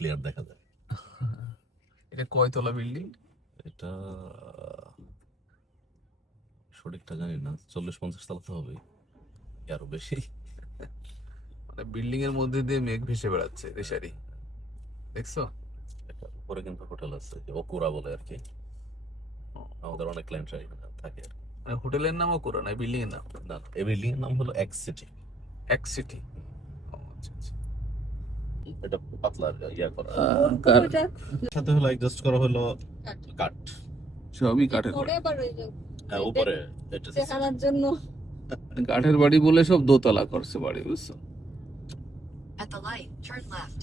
Clear দেখা যায়। এটা কয়তলা বিল্ডিং? এটা সঠিকটা জানি না, 40-50 তলা তো হবে, আরো বেশি। মানে বিল্ডিং এর মধ্যে দিয়ে মেঘ ভেসে বেড়াচ্ছে দেশারি, দেখছো? এটার উপরে কিন্তু হোটেল আছে, যে ওকুরা বলে আর কি। আমাদের অনেক ক্লায়েন্টরা এখানে থাকে আর কি। মানে হোটেলের নামও করে না, বিল্ডিং এর নাম? না, এই বিল্ডিং এর নাম হলো এক্স সিটি। এক সিটি। আচ্ছা আচ্ছা। এটা পাতলা ইয়া করা, কার সাথে হলো অ্যাডজাস্ট করা হলো কাঠ। সবই কাঠের পরে বাড়ি। আবার ওই যে হ্যাঁ, উপরে এটা দেখানোর জন্য কাঠের বাড়ি বলে সব দোতলা করছে বাড়ি, বুঝছো? At the light, turn left.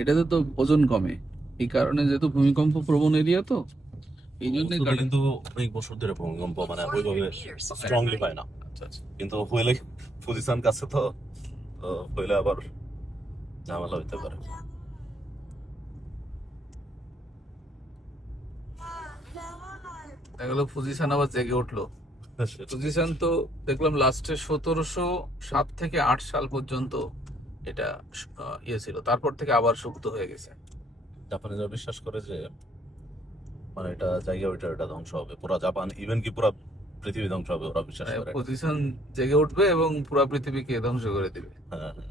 এটাতে তো ওজন কমে, এই কারণে যেহেতু ভূমিকম্প প্রবণ এরিয়া, তো এই জন্যই বস্তুতে কিন্তু অনেক বছর ধরে ভূমিকম্প মানে ওইভাবে 400 meters. স্ট্রংলি পায় না, আচ্ছা আচ্ছা। কিন্তু হইলে পজিশন কাছে তো হইলে আবার ঝামেলা হইতে পারে। দেখা গেলো পজিশন আবার জেগে উঠলো। পজিশন তো দেখলাম লাস্টে 1707 থেকে 8 সাল পর্যন্ত এটা ইয়ে ছিল, তারপর থেকে আবার সুপ্ত হয়ে গেছে। জাপানিরা বিশ্বাস করে যে মানে এটা জায়গা ওইটা ধ্বংস হবে, পুরো জাপান ইভেন কি পুরো পৃথিবী ধ্বংস হবে, ওরা বিশ্বাস করে। পজিশন জেগে উঠবে এবং পুরো পৃথিবীকে ধ্বংস করে দিবে। হ্যাঁ, হ্যাঁ।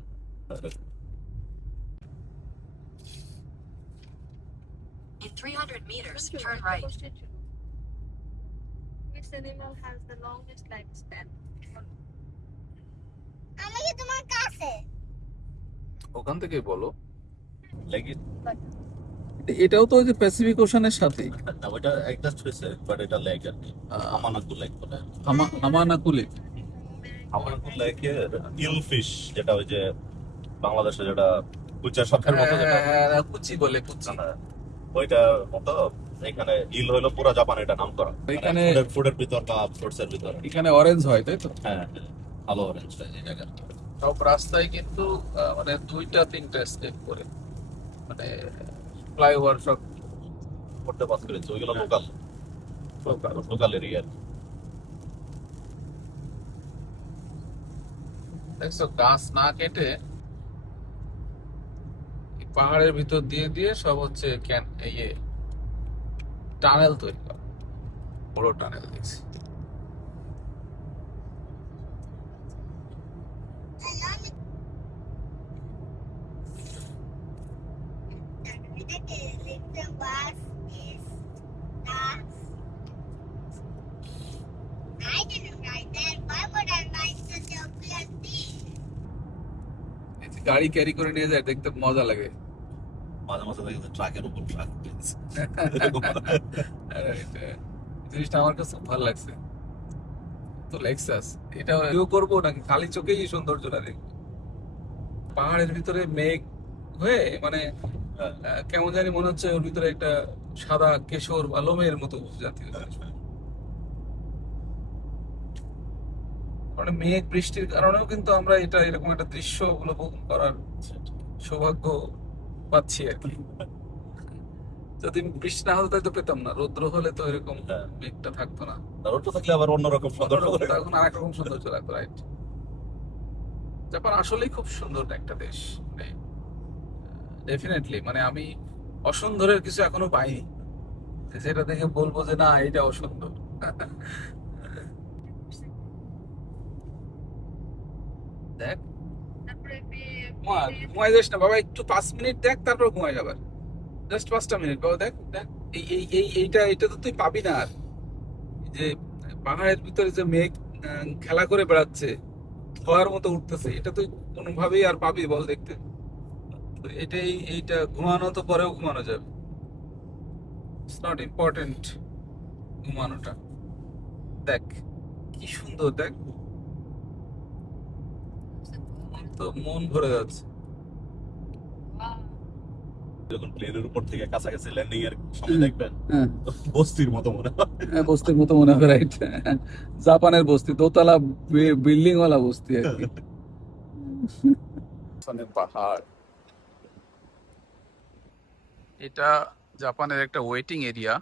In 300 meters, turn right. which animal has the longest lifespan? আমাকে তোমার কাছে ওখান থেকেই বলো। লেগে এটাও তো ওই যে প্যাসিফিক ওশানের সাথে। না, ওইটা অ্যাডজাস্ট হয়েছে, বাট এটা লেগ আর কি, হামানাকু লেগ বলে। হামানাকুলে। হামানাকু লেগের ইল ফিশ, যেটা ওই যে বাংলাদেশে যেটা কুচা সাপের মতো যেটা, কুচি বলে, কুচি। ওইটা মতো এখানে ইল হইলো পুরো জাপান এটা নাম করা, এখানে ফুডের ভিতর বা ফ্রুটস এর ভিতর। এখানে অরেঞ্জ হয়, তাই তো? হ্যাঁ, হ্যাঁ, ভালো অরেঞ্জ এই জায়গা। সব রাস্তায় কিন্তু মানে 2-3টা স্টেপ করে, মানে ফ্লাইওভার সব করতে পাস করেছে, ওইগুলো লোকাল লোকাল এরিয়া। দেখছো, গাছ না কেটে এই পাহাড়ের ভিতর দিয়ে দিয়ে সব হচ্ছে ইয়ে টানেল তৈরি করা, বড় টানেল দেখছি। I didn't write that. Why would I write such a weird thing? এই যে গাড়ি ক্যারি করে নিয়ে যায়, দেখতে মজা লাগে। মাঝে মাঝে দেখি ট্রাকের উপর ট্রাক জিনিসটা আমার কাছে খুব ভালো লাগছে। তো লেক্সাস, এটা ভিউ করবো নাকি খালি চোখেই সৌন্দর্যটা দেখবো? পাহাড়ের ভিতরে মেঘ হয়ে মানে কেমন জানি মনে হচ্ছে ওর ভিতরে একটা সাদা কেশর বা লোমের মতো জাতীয় জিনিস। মানে মেঘ বৃষ্টির কারণেও কিন্তু আমরা এটা এরকম একটা দৃশ্য অবলোকন করার সৌভাগ্য পাচ্ছি আর কি। যদি বৃষ্টি না হতো তাই তো পেতাম না, রৌদ্র হলে তো এরকম মেঘটা থাকতো না, রোড থাকলে আবার অন্যরকম সৌন্দর্য করে। তখন আর এক রকম সৌন্দর্য লাগতো, রাইট? জাপান আসলেই খুব সুন্দর একটা দেশ, মানে ডেফিনেটলি। মানে আমি অসুন্দরের কিছু এখনো পাইনি যেটা দেখে বলবো যে না এটা অসুন্দর। দেখ, তারপরে ঘুমাই যাস না বাবা, একটু 5 মিনিট দেখ, তারপর ঘুমাই যাবার। জাস্ট 5টা মিনিট বাবা, দেখ দেখ। এইটা তো তুই পাবি না আর। এই যে পাহাড়ের ভিতরে যে মেঘ খেলা করে বেড়াচ্ছে, ধোয়ার মতো উঠতেছে, এটা তুই কোনোভাবেই আর পাবি বল দেখতে? তো এইটা ঘুমানো তো পরেও ঘুমানো যাবে, ইটস নট ইম্পর্টেন্ট ঘুমানোটা। দেখ কি সুন্দর, দেখ তো মন ভরে যাচ্ছে। যখন প্লেনের উপর থেকে কাছাকাছি ল্যান্ডিং এর সময় দেখবেন, বস্তির মতো মনে হয়। বস্তির মতো মনে হয়, রাইট? জাপানের বস্তি, দোতলা বিল্ডিং ওয়ালা বস্তি আর কি। পাহাড়, এটা জাপানের একটা ওয়েটিং এরিয়া।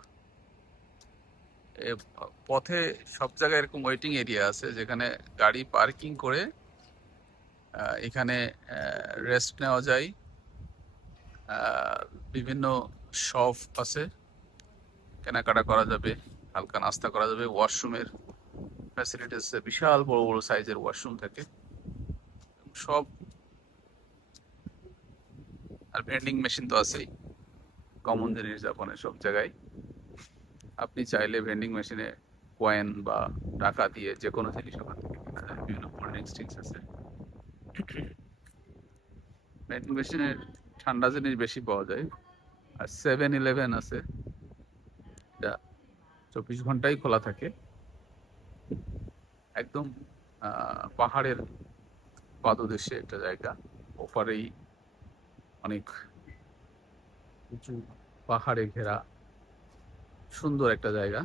পথে সব জায়গায় এরকম ওয়েটিং এরিয়া আছে যেখানে গাড়ি পার্কিং করে এখানে রেস্ট নেওয়া যায়, বিভিন্ন শপ আছে, কেনাকাটা করা যাবে, হালকা নাস্তা করা যাবে। ওয়াশরুমের ফ্যাসিলিটিস, বিশাল বড় বড় সাইজের ওয়াশরুম থাকে সব। আর ভেন্ডিং মেশিন তো আছেই, কমন জিনিস জাপানের সব জায়গায়। আপনি চাইলে ভেন্ডিং মেশিনে কয়েন বা টাকা দিয়ে যে কোনো জিনিস ওখান থেকে কেনা যায়। বিভিন্ন কোল্ড ড্রিঙ্কস আছে। ভেন্ডিং মেশিনে ঠান্ডা জিনিস বেশি পাওয়া যায়। আর 7-Eleven আছে, এটা 24 ঘন্টাই খোলা থাকে। একদম পাহাড়ের পাদদেশে একটা জায়গা, ওপারেই অনেক উঁচু পাহাড়ে ঘেরা সুন্দর একটা জায়গা।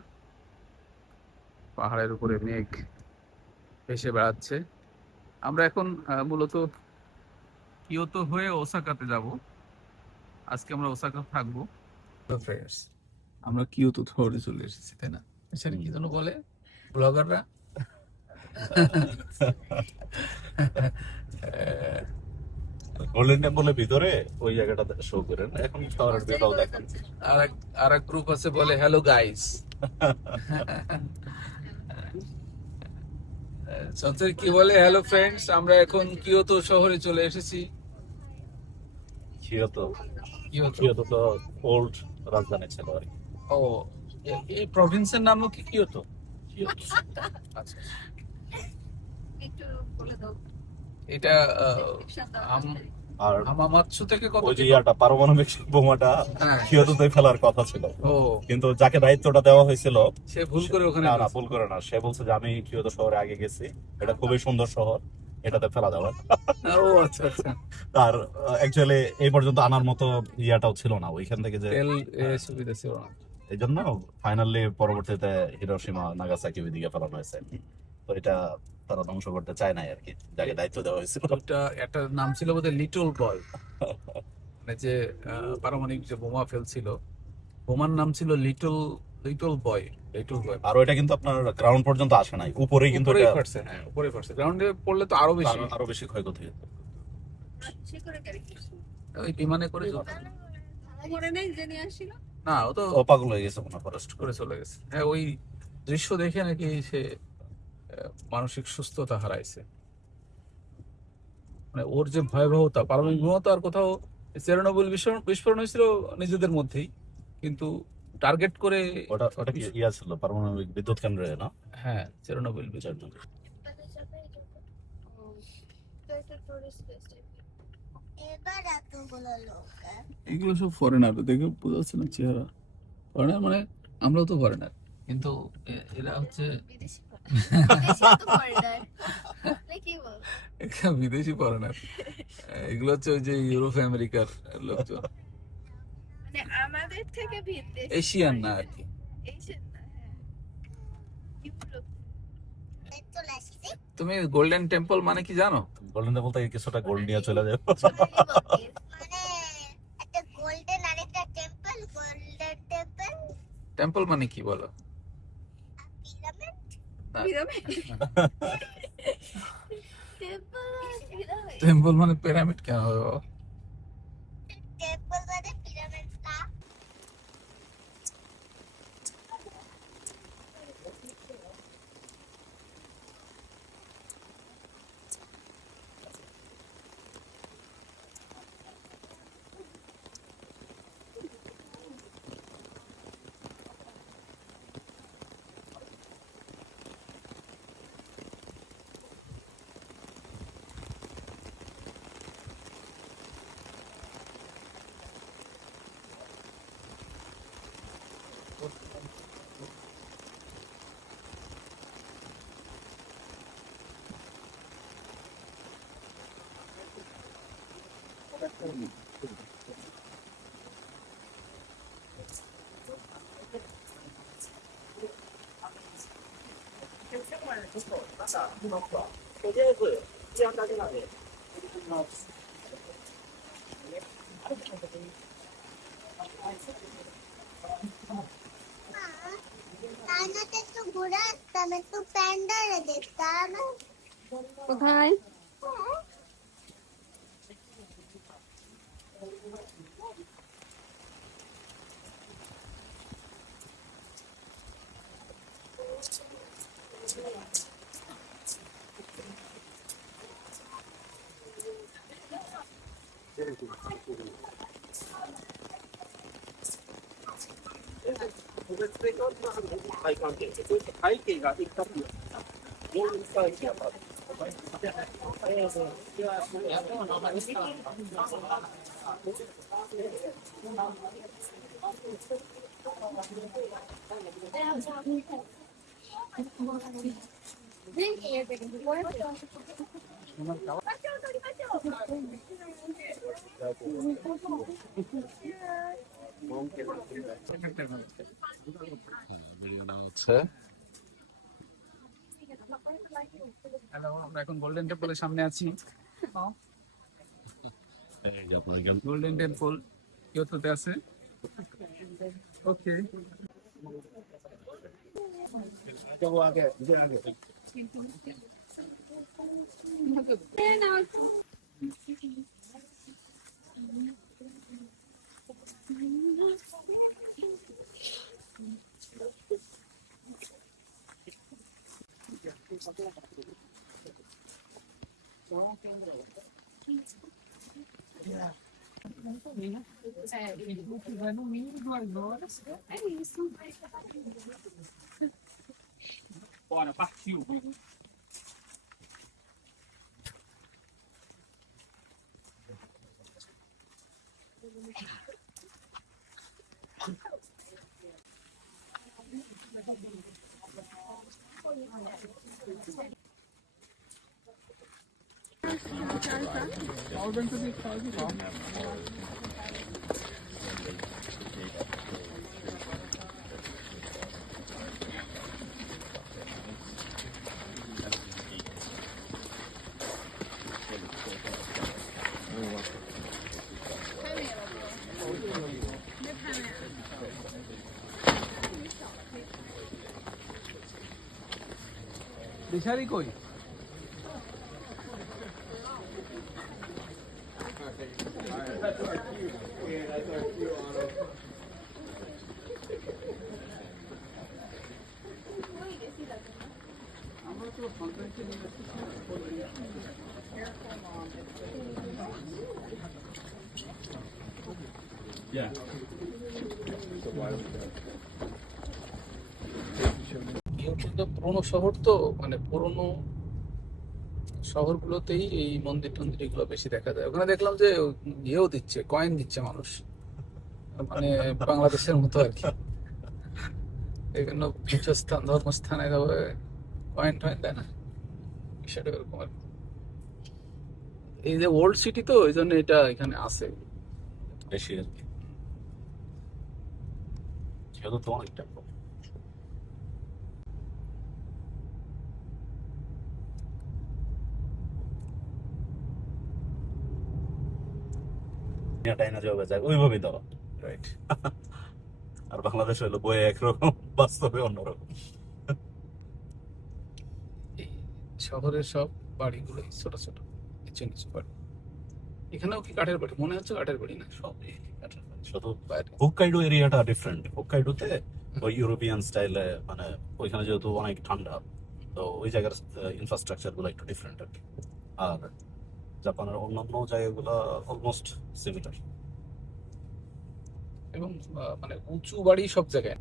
পাহাড়ের উপরে মেঘ ভেসে বেড়াচ্ছে। আমরা এখন মূলত কিয়োতো হয়ে ওসাকাতে যাব। আজকে আমরা ওসাকা থাকবো। ফ্রেন্ডস, আমরা কিয়োতো শহরে চলে এসেছি, তাই না? এখানে কি যেন বলে ব্লগাররা, গোল্ডেন টেম্পলের ভিতরে ওই জায়গাটা শো করেন, এখন শহরের ভিউটাও দেখেন। আর এক গ্রুপ আছে বলে হ্যালো গাইস। সঞ্চয় কি বলে হ্যালো ফ্রেন্ডস, আমরা এখন কিয়োতো শহরে চলে এসেছি। কিয়োতো কিয়োতো, কিয়োতো তো ওল্ড রাজধানী ছিল আর কি। ও এই প্রভিন্সের নামও কি কিয়োতো? আচ্ছা, একটু বলে দাও। এটা আর হামামাতসু থেকে কত ওই যে কিলো? ইয়াটা পারমাণবিক বোমাটা হ্যাঁ। কিয়োতোতে ফেলার কথা ছিল, ও, কিন্তু যাকে দায়িত্বটা দেওয়া হয়েছিল সে ভুল করে ওখানে না না গেছে। ভুল করে না, সে বলছে যে আমি কিয়োতো শহরে আগে গেছি, এটা খুবই সুন্দর শহর, এটাতে ফেলা যাবে। ও আচ্ছা আচ্ছা, আর অ্যাকচুয়ালি এই পর্যন্ত আনার মতো ইয়াটাও ছিল না ওইখান থেকে, যে তেল সুবিধা ছিল না। এই জন্য ফাইনালি পরবর্তীতে হিরোশিমা নাগাসাকি ওইদিকে ফেলানো হয়েছে। তো এটা তারা ধ্বংস করতে চায় নাই আর কি, যাকে দায়িত্ব দেওয়া হয়েছিল। ওটা একটা নাম ছিল বোধহয় লিটল বয়, মানে যে পারমাণবিক যে বোমা ফেলছিল, বোমার নাম ছিল little little boy. Little boy আর ওইটা কিন্তু আপনার গ্রাউন্ড পর্যন্ত আসে নাই, উপরেই কিন্তু উপরেই এটা ফাটছে। হ্যাঁ, উপরে ফাটছে, গ্রাউন্ডে পড়লে তো আরো বেশি। আরো বেশি ক্ষয়ক্ষতি হতো। সে করে ক্যারেক্টার ওই বিমানে করে যেত। মনে নেই যে নিয়ে আসছিল। না, ও তো ও পাগল হয়ে গেছে মনে ফরেস্ট করে চলে গেছে। হ্যাঁ, ওই দৃশ্য দেখে নাকি সে মানসিক সুস্থতা হারাইছে। মানে ওর যে ভয়াবহতা, পারমাণবিক বোমা তো আর কোথাও, চেরনোবিল বিস্ফোরণ হয়েছিল নিজেদের মধ্যেই, কিন্তু টার্গেট করে। ওটা ওটা কি ইয়া ছিল পারমাণবিক বিদ্যুৎ কেন্দ্রে না? হ্যাঁ, চেরনোবিল বিস্ফোরণ। একটা টুরিস্ট প্লেস। এবার এতগুলো লোক এগুলো সব ফরেনার, দেখে বোঝা যাচ্ছে না চেহারা। ফরেনার মানে আমরাও তো ফরেনার, কিন্তু এরা হচ্ছে বিদেশি বিদেশি তো ফরেনার নাকি বল। এরা বিদেশি ফরেনার। এগুলো হচ্ছে ওই যে ইউরোপ আমেরিকার লোকজন, মানে আমাদের থেকে ভিন্ন এশিয়ান না আর কি। এশিয়ান না, হ্যাঁ ইউরোপ। চলে আসছে তুমি গোল্ডেন টেম্পল মানে কি জানো? গোল্ডেন টেম্পল থেকে কিছুটা গোল্ড নিয়ে চলে যাবে। মানে একটা গোল্ডেন আর একটা টেম্পল, গোল্ডেন টেম্পল টেম্পল মানে কি বলো? Pyramid. Pyramid temple pyramid. Temple মানে পিরামিড কেন হবে বাবা? টেম্পল মানে পিরামিড না। তাহলে তো ঘুরে আসতাম, একটু প্যান্ডারে দেখতাম। কোথায়? হ্যালো, আমরা এখন গোল্ডেন টেম্পলের সামনে আছি। গোল্ডেন টেম্পল কিয়োটোতে আছে। ওকে, Vai no mínimo 2 horas. É isso. bora, partiu. দিশারি কই? কিয়োটো পুরোনো শহর তো, মানে পুরোনো শহরগুলোতেই এই মন্দির টন্দির এগুলো বেশি দেখা যায়। ওখানে দেখলাম যে ইয়েও দিচ্ছে, কয়েন দিচ্ছে মানুষ, মানে বাংলাদেশের মতো আর কি। বিভিন্ন পীঠস্থান ধর্মস্থানে কয়েন টয়েন দেয় না, সেটা এরকম আর কি। এই যে ওল্ড সিটি তো, ওই জন্য এটা এখানে আছে। বেশি আর কি, যেহেতু তো অনেকটা টাইনা যেভাবে যায় ওইভাবেই দেওয়া। রাইট। আর বাংলাদেশ হলো বইয়ে একরকম, বাস্তবে অন্যরকম। এই শহরের সব বাড়িগুলোই ছোট ছোট, নিচু নিচু বাড়ি। এখানেও কি কাঠের বাড়ি? মনে হচ্ছে কাঠের বাড়ি না সব শুধু বাইরে। হোক্কাইডো এরিয়াটা ডিফারেন্ট। হোক্কাইডোতে ওই ইউরোপিয়ান স্টাইলে, মানে ওইখানে যেহেতু অনেক ঠান্ডা, তো ওই জায়গার ইনফ্রাস্ট্রাকচার গুলো একটু ডিফারেন্ট আর কি। আর জাপানের অন্যান্য জায়গাগুলো অলমোস্ট সিমিলার। এবং মানে উঁচু বাড়ি সব জায়গায়।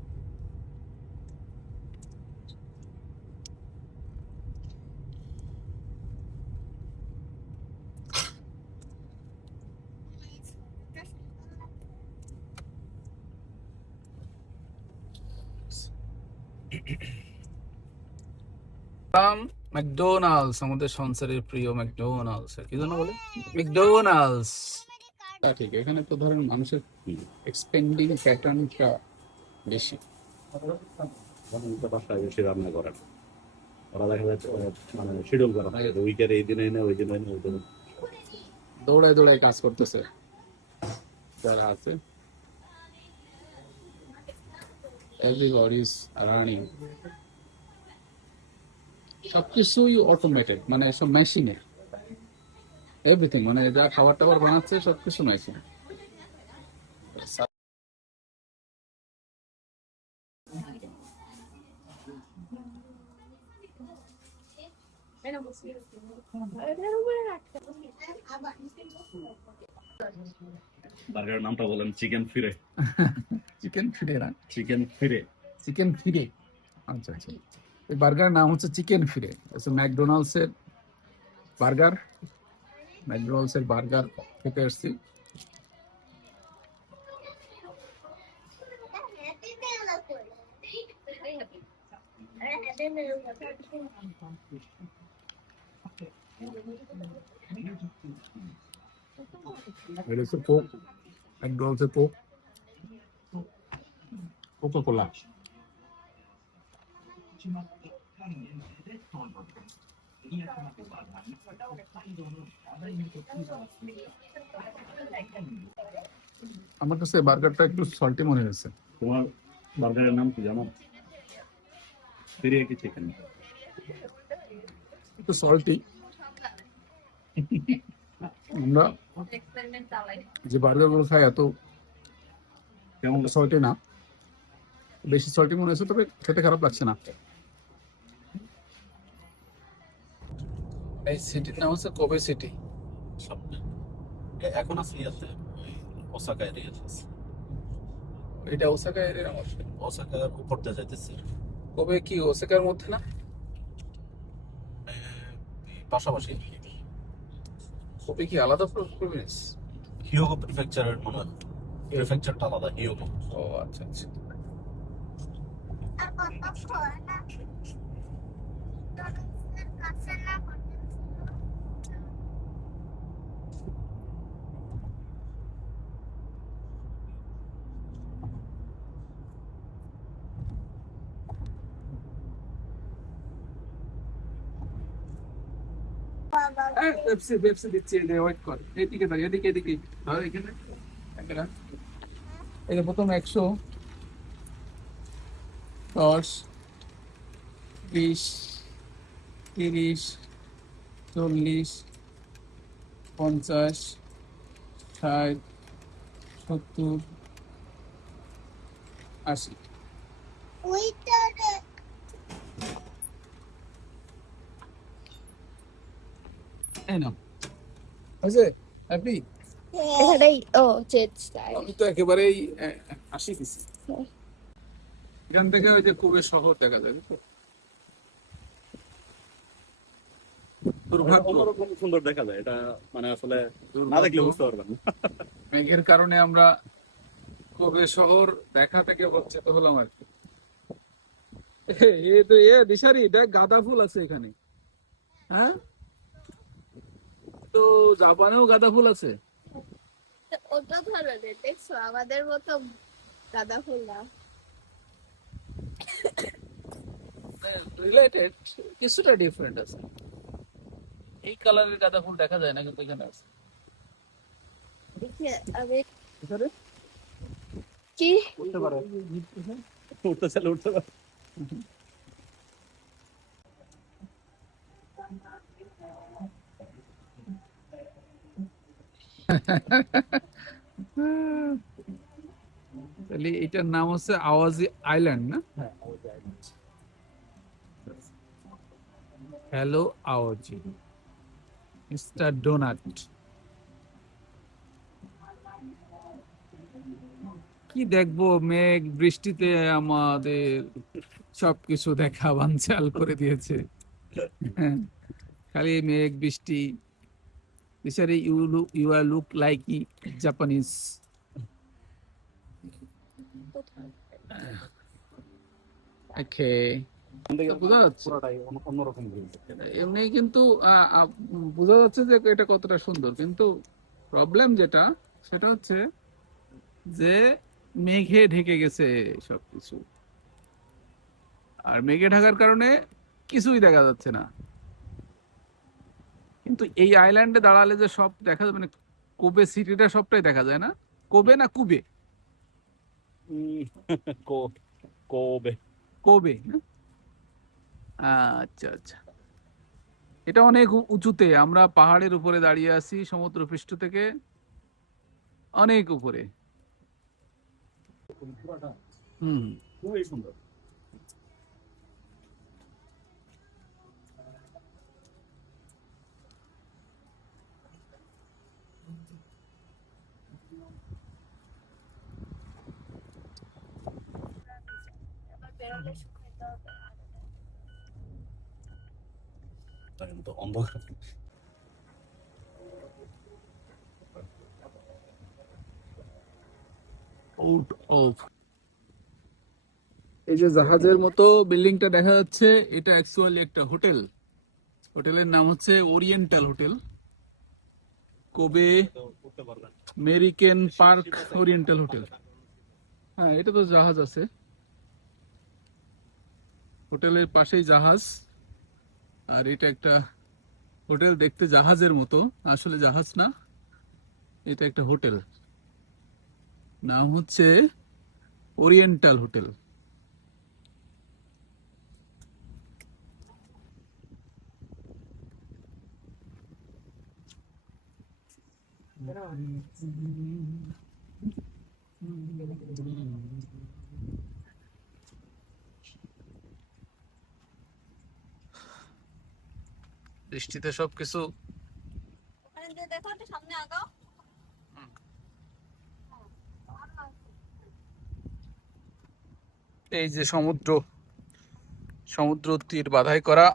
ম্যাকডোনাল্ডস, আমাদের সংসারের প্রিয় ম্যাকডোনাল্ডস। কি জন্য বলে ম্যাকডোনাল্ডস? ঠিক, এখানে তো ধরেন মানুষের এক্সপেন্ডিং প্যাটার্নটা বেশি। বাসায় বেশি রান্না করে না। ওরা দেখা যাচ্ছে মানে শিডিউল করা থাকে, উইকের এই দিনে এনে ওই দিনে এনে ওই দিনে। দৌড়ায় দৌড়ায় কাজ করতেছে যারা আছে। এভরিবডি ইজ রানিং, সবকিছুই অটোমেটেড, মানে সব মেশিনে। এভরিথিং, মানে যা খাবার টাবার বানাচ্ছে সবকিছু মেশিন। বার্গারের নামটা বলেন, চিকেন ফিরে। চিকেন ফিরে না, চিকেন ফিরে। চিকেন ফিরে। আচ্ছা আচ্ছা, এই বার্গার নাম হচ্ছে চিকেন ফিরে। ম্যাকডোনাল্ডস এর বার্গার, ম্যাকডোনাল্ডস এর বার্গার খেতে আসছি। এটা হচ্ছে কোক, ম্যাকডোনাল্ডস এর কোক, কোকা কোলা। আমার কাছে বার্গারটা একটু সল্টি মনে হয়েছে। তোমার বার্গারের নাম কি জানো? ফিরে কি চিকেন? একটু সল্টি। আমরা যে বার্গার গুলো খাই এত কেমন? সল্টি না, বেশি সল্টি মনে হয়েছে, তবে খেতে খারাপ লাগছে না। এই সিটির নাম হচ্ছে কোবে সিটি। সামনে এখন আছে ইয়াতে, ওসাকা এরিয়াতে আছে। এটা ওসাকা এর আমার। ওসাকার উপর দিয়ে যাইতেছে। কোবে কি ওসাকার মধ্যে না? পাশাপাশি কোবে কি আলাদা প্রভিন্স? হিয়োগো প্রিফেকচারের মনে হয়, প্রিফেকচারটা আলাদা, হিয়োগো। ও আচ্ছা আচ্ছা। পেপসি পেপসি দিচ্ছি, ওয়েট কর। এদিকে থাক, এদিকে এদিকে ধর, এখানে একটা। এই যে প্রথম 100, 10, 20, 30, 40, 50, 60, 70, 80। এই নাও, আছে হ্যাপি। এখানেই ও চেঞ্জ তাই। আমি তো একেবারেই 80 দিছি। এখান থেকে ওই যে কোবে শহর দেখা যায়। দুর্ভাগ্য, অন্যরকম সুন্দর দেখা যায় এটা, মানে আসলে না দেখলে বুঝতে পারবেন না। মেঘের কারণে আমরা কোবে শহর দেখা থেকে বঞ্চিত হলাম আর কি। এ তো দিশারি, দেখ গাঁদা ফুল আছে এখানে। হ্যাঁ, তো জাপানেও গাঁদা ফুল আছে। ওটা ধরনের দেখছো, আমাদের মতো গাঁদা ফুল না। রিলেটেড, কিছুটা ডিফারেন্ট আছে। এই কালারের গাঁদা ফুল দেখা যায় না, কিন্তু এখানে আছে। দেখি আমি এখানে কি উঠতে পারে, উঠতে চাইলে উঠতে পারে। তাহলে এটার নাম হচ্ছে আওয়াজি আইল্যান্ড না? Hello Awaji, mister donut. কি দেখবো, মেঘ বৃষ্টিতে আমাদের সবকিছু দেখা বানচাল করে দিয়েছে। খালি মেঘ বৃষ্টি। Literally, you are look like Japanese. Okay. বোঝা যাচ্ছে পুরোটাই অন্যরকম view। এমনি, কিন্তু বোঝা যাচ্ছে যে এটা কতটা সুন্দর, কিন্তু প্রবলেম যেটা, সেটা হচ্ছে যে মেঘে ঢেকে গেছে সবকিছু। আর মেঘে ঢাকার কারণে কিছুই দেখা যাচ্ছে না। কিন্তু এই আইল্যান্ডে দাঁড়ালে যে সব দেখা যাবে, মানে কোবে সিটিটা সবটাই দেখা যায় না? কোবে না কুবে? কোবে। কোবে না? আচ্ছা আচ্ছা। এটা অনেক উঁচুতে, আমরা পাহাড়ের উপরে দাঁড়িয়ে আছি, সমুদ্র পৃষ্ঠ থেকে অনেক উপরে। হুম, খুবই সুন্দর। বেরোলে শুকাইতে হবে। এখন তো অন্ধকার। এই যে জাহাজের মতো বিল্ডিংটা দেখা যাচ্ছে, এটা অ্যাকচুয়ালি একটা হোটেল। হোটেলের নাম হচ্ছে ওরিয়েন্টাল হোটেল, কোবে করতে পারবেন। মেরিকেন পার্ক ওরিয়েন্টাল হোটেল। হ্যাঁ, এটা তো জাহাজ আছে, হোটেলের পাশেই জাহাজ। আর এটা একটা হোটেল, দেখতে জাহাজের মতো, আসলে জাহাজ না, এটা একটা হোটেল। নাম হচ্ছে ওরিয়েন্টাল হোটেল। বৃষ্টিতে সবকিছু ওখানে দিয়ে দেখো, একটু সামনে আগাও। এই যে সমুদ্র, সমুদ্র তীর বাধাই করা,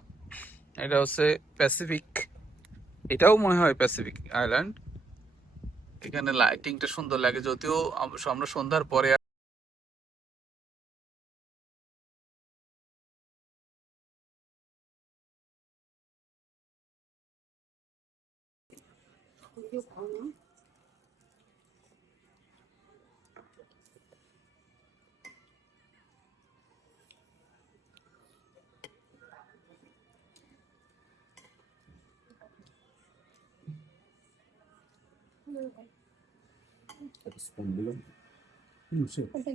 এটা হচ্ছে প্যাসিফিক, এটাও মনে হয় প্যাসিফিক আইল্যান্ড। এখানে লাইটিংটা সুন্দর লাগে, যদিও আমরা সন্ধ্যার পরে স্পুন দিলাম। ওটা